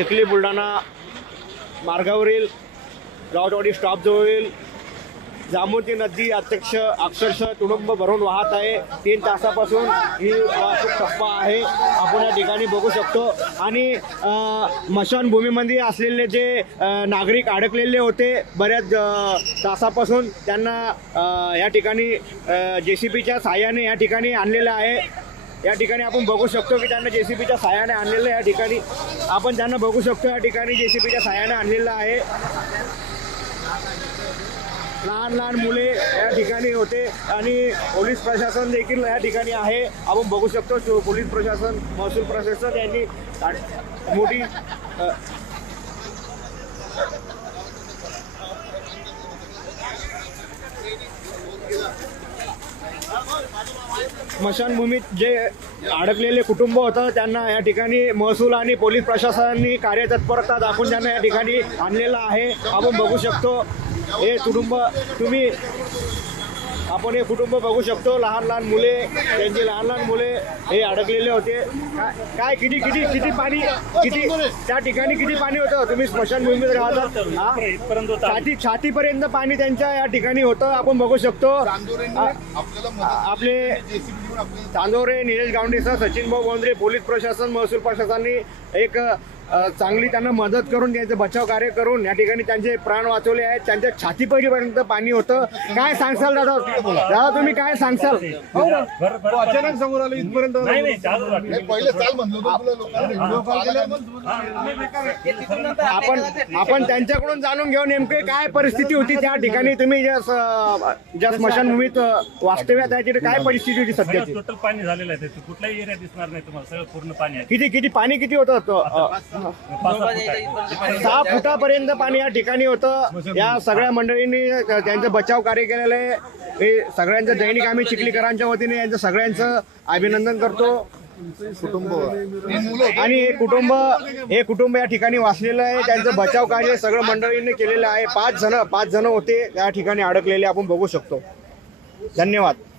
चिखली बुलढाणा मार्गावरील राऊतवाडी स्टॉपजवळील जामोती नदी अक्षरशः तुडुंब भरून वाहत आहे। 3 तासापासून ही वाहतूक ठप्प आहे, आपण या ठिकाणी बघू शकतो। आणि स्मशानभूमीमध्ये असलेले जे नागरिक अडकलेले होते बऱ्याच तासापासून, त्यांना या ठिकाणी JCBच्या साहाय्याने या ठिकाणी आणलेलं आहे। या ठिकाणी आपण बघू शकतो की त्यांना JCBच्या साहाय्याने आणलेलं आहे। या ठिकाणी आपण त्यांना बघू शकतो, या ठिकाणी JCBच्या साहाय्याने आणलेलं आहे। लहान लहान मुले या ठिकाणी होते आणि पोलीस प्रशासन देखील या ठिकाणी आहे। आपण बघू शकतो पोलीस प्रशासन, महसूल प्रशासन यांनी मोठी स्मशानभूमीत जे अडकलेले कुटुंब होतं त्यांना या ठिकाणी महसूल आणि पोलीस प्रशासनाने कार्यतत्परता दाखवून त्यांना या ठिकाणी आणलेलं आहे। आपण बघू शकतो हे कुटुंब, आपण हे कुटुंब बघू शकतो। लहान लहान मुले, त्यांची लहान लहान मुले हे अडकलेले होते। काय किती पाणी, किती त्या ठिकाणी किती पाणी होतं? तुम्ही स्मशानभूमीत राहतात, छातीपर्यंत पाणी त्यांच्या या ठिकाणी होतं। आपण बघू शकतो आपले चांदोरे, निलेश गावंडेसह सचिन भाऊ गोंद्रे, पोलीस प्रशासन, महसूल प्रशासनाने एक चांगली त्यांना मदत करून, त्यांचे बचाव कार्य करून या ठिकाणी त्यांचे प्राण वाचवले आहेत। त्यांच्या छातीपर्यंत पाणी होतं। काय सांगसाल दादा? दादा तुम्ही काय सांगसाल? अचानक समोर आलं इथपर्यंत। आपण त्यांच्याकडून जाणून घेऊ नेमके काय परिस्थिती होती त्या ठिकाणी। तुम्ही ज्या स्मशानभूमीत वास्तव्यात आहे तिथे काय परिस्थिती होती सध्याची? टोटल पाणी झालेलं आहे, कुठलाही एरिया दिसणार नाही तुम्हाला, सगळं पूर्ण पाणी आहे। किती पाणी किती होतं? 6 फुटापर्यंत पाणी या ठिकाणी होतं। या सगळ्या मंडळींनी त्यांचं बचाव कार्य केलेलं आहे। हे सगळ्यांचं दैनिक आम्ही चिखलीकरांच्या वतीने यांचं सगळ्यांचं अभिनंदन करतो। आणि हे कुटुंब या ठिकाणी वाचलेलं आहे। त्यांचं बचाव कार्य सगळं मंडळींनी केलेलं आहे। 5 जण होते या ठिकाणी अडकलेले, आपण बघू शकतो। धन्यवाद।